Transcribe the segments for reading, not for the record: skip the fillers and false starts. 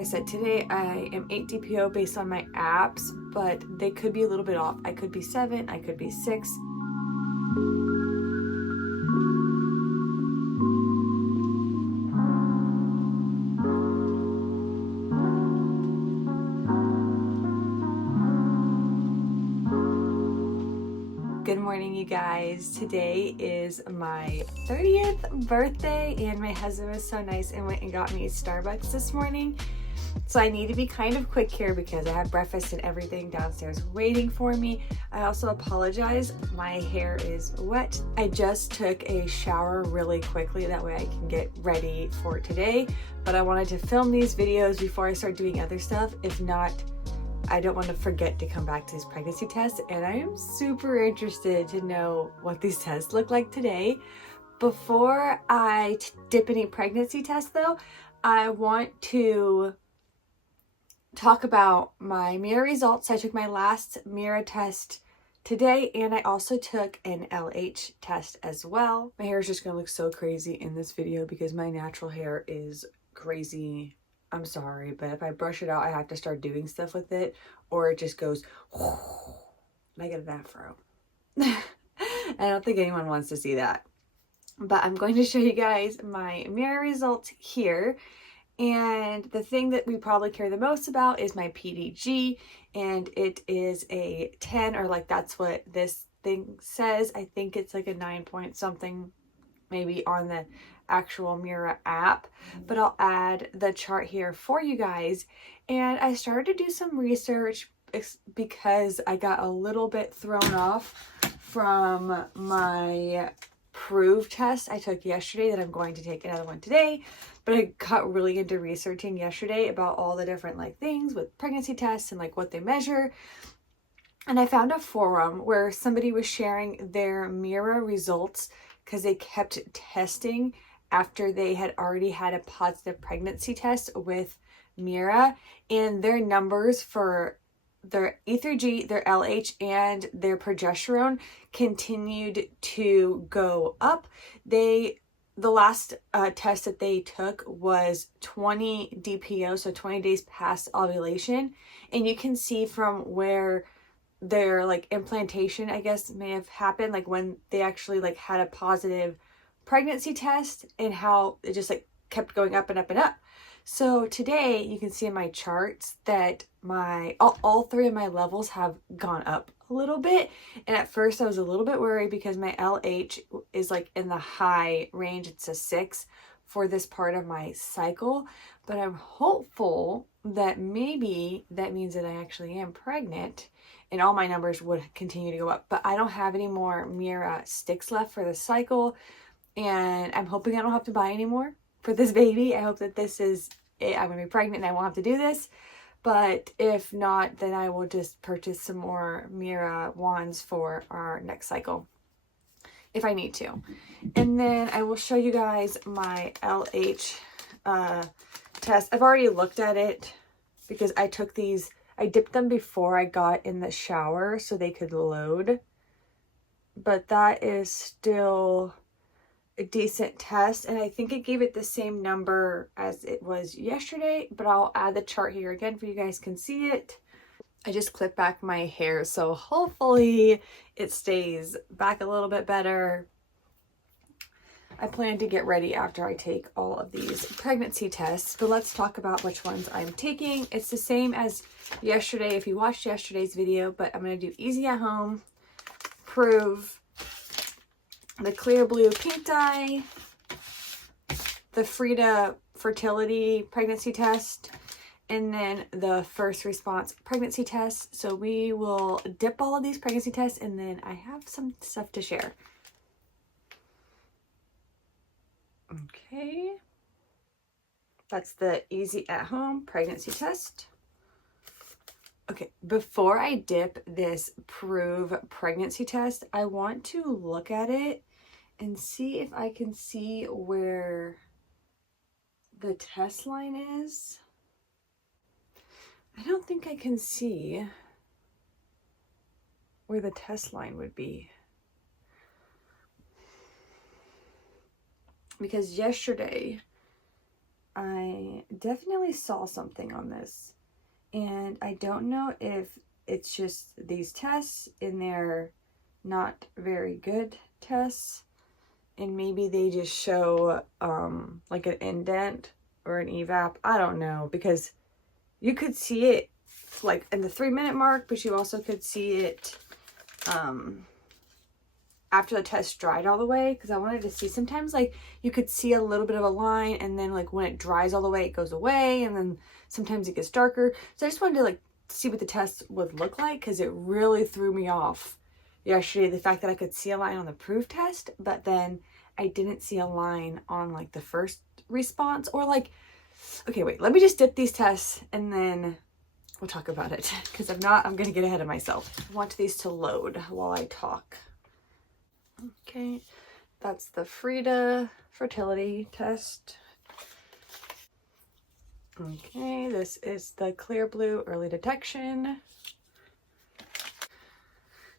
I said today I am 8 DPO based on my apps, but they could be a little bit off. I could be 7, I could be 6. Good morning, you guys. Today is my 30th birthday, and my husband was so nice and went and got me Starbucks this morning. So I need to be kind of quick here because I have breakfast and everything downstairs waiting for me. I also apologize, my hair is wet. I just took a shower really quickly, that way I can get ready for today. But I wanted to film these videos before I start doing other stuff. If not, I don't want to forget to come back to this pregnancy test, and I am super interested to know what these tests look like today. Before I dip any pregnancy tests though, I want to talk about my Mira results. I took my last Mira test today, and I also took an LH test as well. My hair is just gonna look so crazy in this video because my natural hair is crazy. I'm sorry, but if I brush it out, I have to start doing stuff with it, or it just goes and I get an afro. I don't think anyone wants to see that. But I'm going to show you guys my Mira results here. And the thing that we probably care the most about is my PDG, and it is a 10, or like that's what this thing says. I think it's like a 9 point something maybe on the actual Mira app, but I'll add the chart here for you guys. And I started to do some research because I got a little bit thrown off from my Proov test I took yesterday that I'm going to take another one today. But I got really into researching yesterday about all the different like things with pregnancy tests and like what they measure. And I found a forum where somebody was sharing their Mira results because they kept testing after they had already had a positive pregnancy test with Mira, and their numbers for their E3G, their LH, and their progesterone continued to go up. The last test that they took was 20 DPO, so 20 days past ovulation, and you can see from where their like implantation, I guess, may have happened, like when they actually like had a positive pregnancy test, and how it just like kept going up and up and up. So today you can see in my charts that my all three of my levels have gone up a little bit. And at first I was a little bit worried because my LH is like in the high range. It's a 6 for this part of my cycle, but I'm hopeful that maybe that means that I actually am pregnant and all my numbers would continue to go up. But I don't have any more Mira sticks left for the cycle, and I'm hoping I don't have to buy any more for this baby. I hope that this is it. I'm gonna be pregnant and I won't have to do this. But if not, then I will just purchase some more Mira wands for our next cycle if I need to. And then I will show you guys my LH test. I've already looked at it because I took these, I dipped them before I got in the shower so they could load. But that is still a decent test, and I think it gave it the same number as it was yesterday, but I'll add the chart here again for you guys can see it. I just clipped back my hair, so hopefully it stays back a little bit better. I plan to get ready after I take all of these pregnancy tests, but let's talk about which ones I'm taking. It's the same as yesterday if you watched yesterday's video, but I'm going to do Easy at Home, Proov, the Clearblue pink dye, the Frida Fertility pregnancy test, and then the first response pregnancy test. So we will dip all of these pregnancy tests, and then I have some stuff to share. Okay, that's the Easy at Home pregnancy test. Okay, before I dip this Proov pregnancy test, I want to look at it and see if I can see where the test line is. I don't think I can see where the test line would be. Because yesterday I definitely saw something on this, and I don't know if it's just these tests and they're not very good tests, and maybe they just show like an indent or an evap. I don't know, because you could see it like in the 3-minute mark, but you also could see it after the test dried all the way, because I wanted to see, sometimes like you could see a little bit of a line, and then like when it dries all the way it goes away, and then sometimes it gets darker. So I just wanted to like see what the test would look like, because it really threw me off yesterday, the fact that I could see a line on the Proov test, but then I didn't see a line on like the first response, or like, okay, wait, let me just dip these tests and then we'll talk about it, because if not, I'm gonna get ahead of myself. I want these to load while I talk. Okay, that's the Frida Fertility test. Okay, this is the Clearblue Early Detection.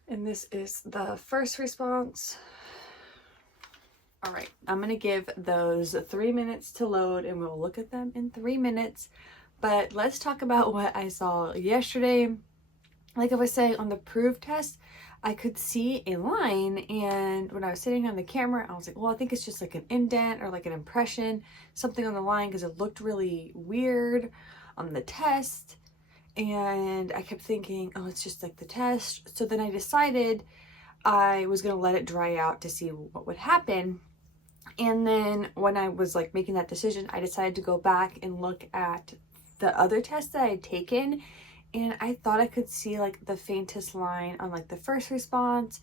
And this is the first response. All right, I'm gonna give those 3 minutes to load, and we'll look at them in 3 minutes. But let's talk about what I saw yesterday. Like I was saying, on the Proov test, I could see a line, and when I was sitting on the camera, I was like, well, I think it's just like an indent or like an impression, something on the line, because it looked really weird on the test. And I kept thinking, oh, it's just like the test. So then I decided I was gonna let it dry out to see what would happen. And then when I was like making that decision, I decided to go back and look at the other tests that I had taken, and I thought I could see like the faintest line on like the first response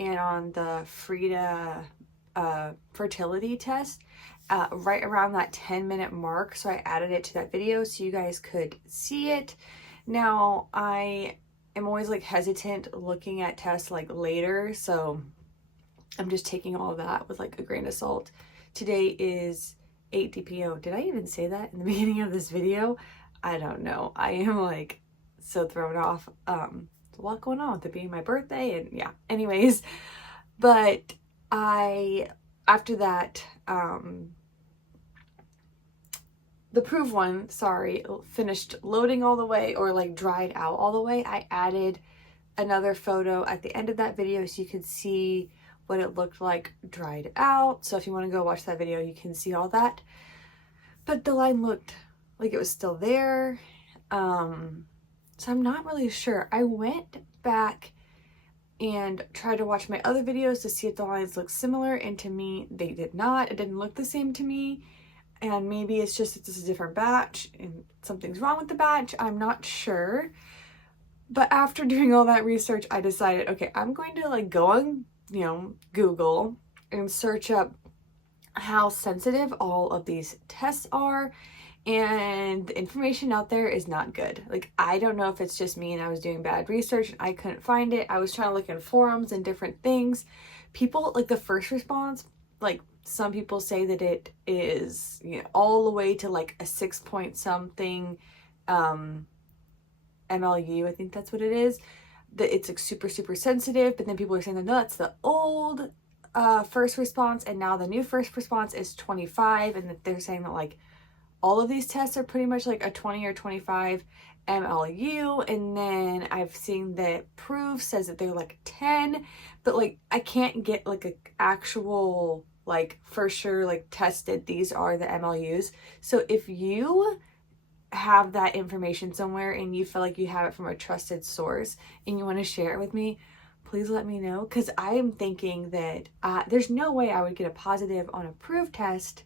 and on the Frida fertility test right around that 10-minute mark. So I added it to that video so you guys could see it. Now, I am always like hesitant looking at tests like later, so I'm just taking all of that with like a grain of salt. Today is 8 DPO. Did I even say that in the beginning of this video? I don't know. I am like so thrown off. There's a lot going on with it being my birthday, and yeah, anyways. But after that, the Proov one, sorry, finished loading all the way, or like dried out all the way. I added another photo at the end of that video so you could see what it looked like dried out. So if you want to go watch that video, you can see all that. But the line looked like it was still there. So I'm not really sure. I went back and tried to watch my other videos to see if the lines look similar, and to me, they did not. It didn't look the same to me. And maybe it's just a different batch and something's wrong with the batch. I'm not sure. But after doing all that research, I decided, okay, I'm going to like go on, Google and search up how sensitive all of these tests are. And the information out there is not good. Like, I don't know if it's just me and I was doing bad research and I couldn't find it. I was trying to look in forums and different things. People, like the first response, like some people say that it is, all the way to like a 6 point something MLU. I think that's what it is. That it's like super, super sensitive. But then people are saying that no, that's the old first response, and now the new first response is 25, and that they're saying that like all of these tests are pretty much like a 20 or 25 MLU. And then I've seen that Proov says that they're like 10, but like I can't get like an actual like for sure like tested these are the MLUs. So if you have that information somewhere and you feel like you have it from a trusted source and you want to share it with me, please let me know, because I am thinking that there's no way I would get a positive on a Proov test,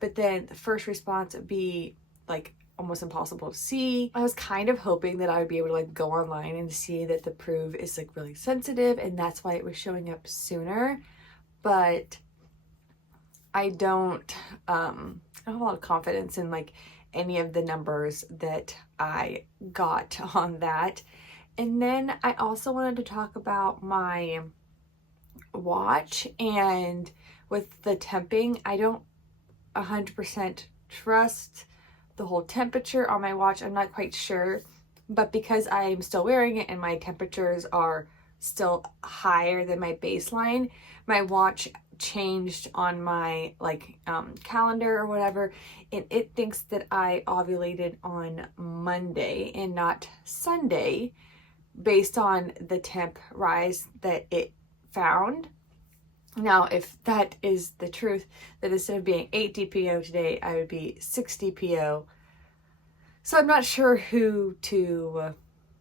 but then the first response would be like almost impossible to see. I was kind of hoping that I would be able to like go online and see that the Proov is like really sensitive, and that's why it was showing up sooner. But I don't have a lot of confidence in like any of the numbers that I got on that. And then I also wanted to talk about my watch, and with the temping, I don't 100% trust the whole temperature on my watch. I'm not quite sure, but because I'm still wearing it and my temperatures are still higher than my baseline, my watch changed on my calendar or whatever, and it thinks that I ovulated on Monday and not Sunday based on the temp rise that it found. Now, if that is the truth, that instead of being 8 DPO today, I would be 6 DPO. So I'm not sure who to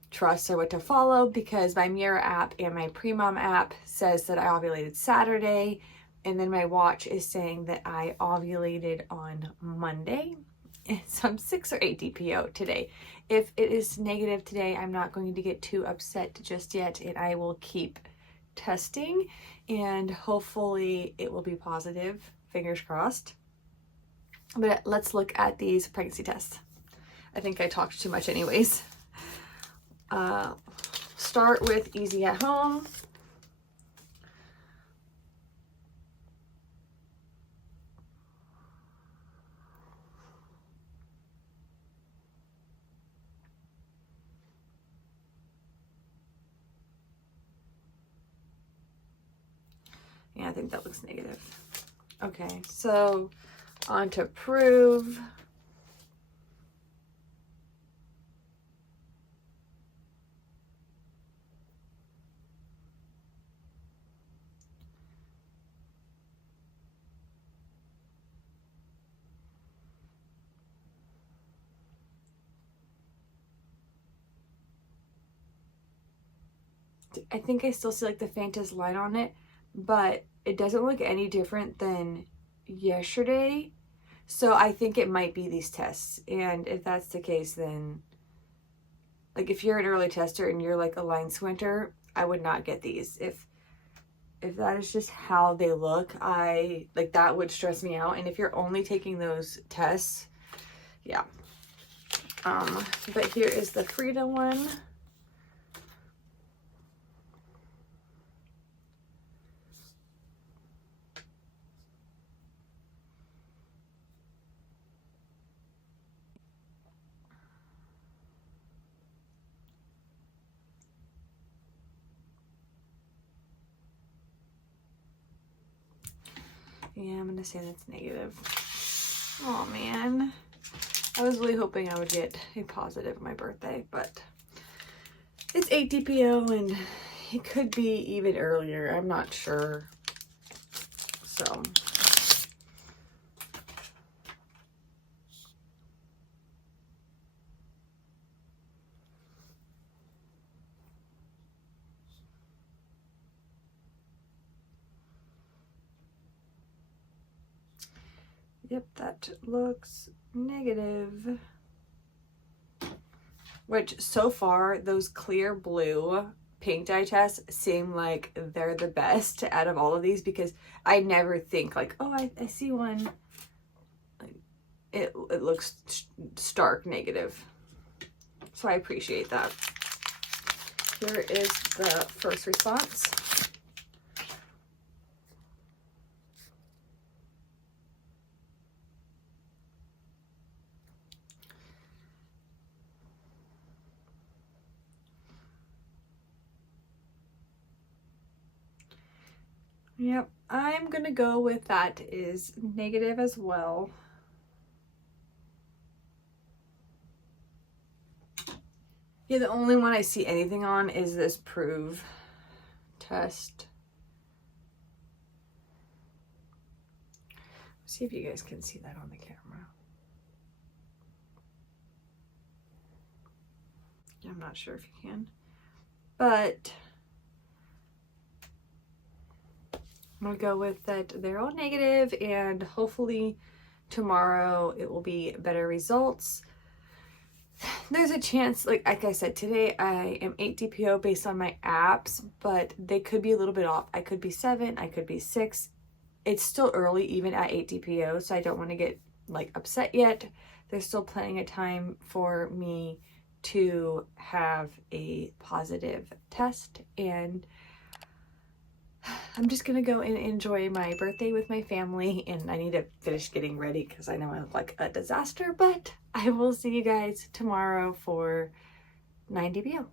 trust or what to follow, because my Mirror app and my Premom app says that I ovulated Saturday, and then my watch is saying that I ovulated on Monday. So I'm 6 or 8 DPO today. If it is negative today, I'm not going to get too upset just yet, and I will keep testing, and hopefully it will be positive, fingers crossed. But let's look at these pregnancy tests. I think I talked too much anyways. Start with Easy at Home. Yeah, I think that looks negative. Okay, so on to Proov. I think I still see like the faintest line on it, but it doesn't look any different than yesterday. So I think it might be these tests. And if that's the case, then like if you're an early tester and you're like a line squinter, I would not get these. If that is just how they look, that would stress me out. And if you're only taking those tests, yeah. But here is the Frida one. Yeah, I'm gonna say that's negative. Oh man, I was really hoping I would get a positive on my birthday, but it's 8 DPO and it could be even earlier. I'm not sure. So yep, that looks negative. Which so far, those Clearblue pink dye tests seem like they're the best out of all of these, because I never think like, oh, I see one. Like, it looks stark negative. So I appreciate that. Here is the first response. Yep, I'm gonna go with that is negative as well. Yeah, the only one I see anything on is this Proov test. See if you guys can see that on the camera. I'm not sure if you can, but I'm gonna go with that they're all negative, and hopefully tomorrow it will be better results. There's a chance, like I said, today I am 8 DPO based on my apps, but they could be a little bit off. I could be 7, I could be 6. It's still early even at 8 DPO, so I don't want to get like upset yet. There's still plenty of time for me to have a positive test, and I'm just gonna go and enjoy my birthday with my family, and I need to finish getting ready because I know I look like a disaster, but I will see you guys tomorrow for 9 DPO.